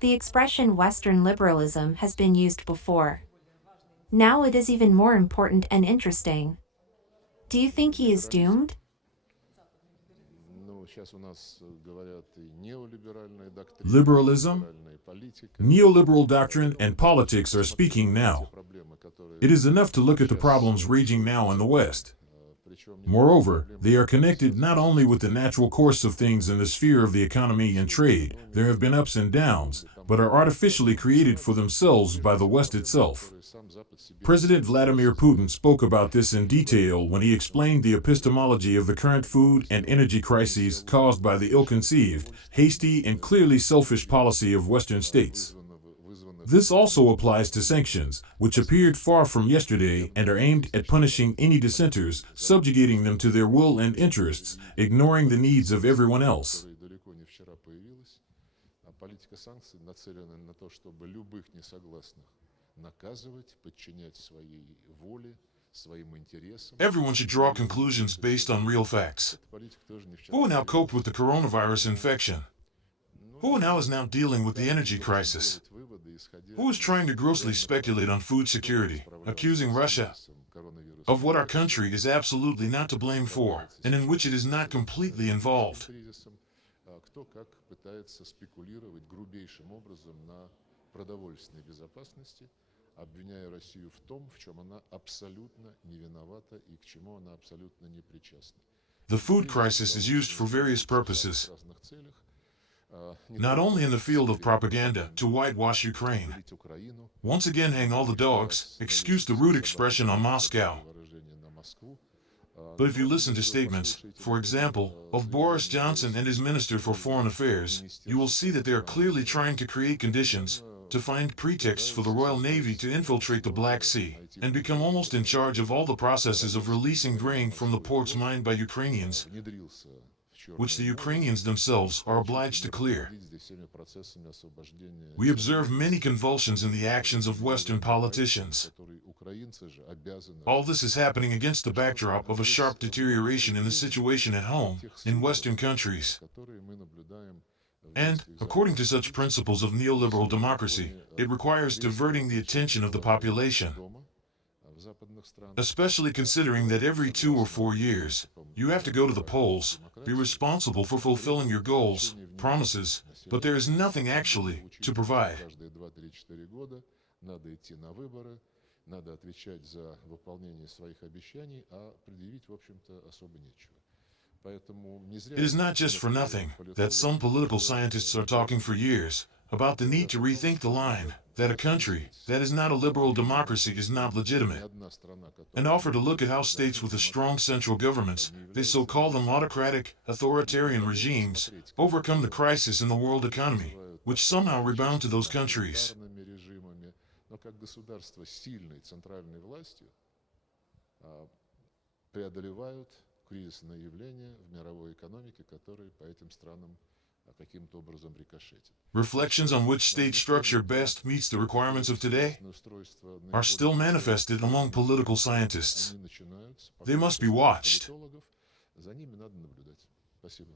The expression Western liberalism has been used before. Now it is even more important and interesting. Do you think he is doomed? Liberalism, neoliberal doctrine, and politics are speaking now. It is enough to look at the problems raging now in the West. Moreover, they are connected not only with the natural course of things in the sphere of the economy and trade, there have been ups and downs, but are artificially created for themselves by the West itself. President Vladimir Putin spoke about this in detail when he explained the epistemology of the current food and energy crises caused by the ill-conceived, hasty, and clearly selfish policy of Western states. This also applies to sanctions, which appeared far from yesterday and are aimed at punishing any dissenters, subjugating them to their will and interests, ignoring the needs of everyone else. Everyone should draw conclusions based on real facts. Who will now cope with the coronavirus infection? Who now is now dealing with the energy crisis? Who is trying to grossly speculate on food security, accusing Russia of what our country is absolutely not to blame for, and in which it is not completely involved? The food crisis is used for various purposes, not only in the field of propaganda to whitewash Ukraine. Once again, hang all the dogs, excuse the rude expression, on Moscow. But if you listen to statements, for example, of Boris Johnson and his Minister for Foreign Affairs, you will see that they are clearly trying to create conditions to find pretexts for the Royal Navy to infiltrate the Black Sea and become almost in charge of all the processes of releasing grain from the ports mined by Ukrainians, which the Ukrainians themselves are obliged to clear. We observe many convulsions in the actions of Western politicians. All this is happening against the backdrop of a sharp deterioration in the situation at home, in Western countries. And, according to such principles of neoliberal democracy, it requires diverting the attention of the population, especially considering that every 2 or 4 years, you have to go to the polls, be responsible for fulfilling your goals, promises, but there is nothing actually to provide. It is not just for nothing that some political scientists are talking for years about the need to rethink the line that a country that is not a liberal democracy is not legitimate, and offer to look at how states with a strong central governments, they so call them autocratic, authoritarian regimes, overcome the crisis in the world economy, which somehow rebound to those countries. Reflections on which state structure best meets the requirements of today are still manifested among political scientists. They must be watched.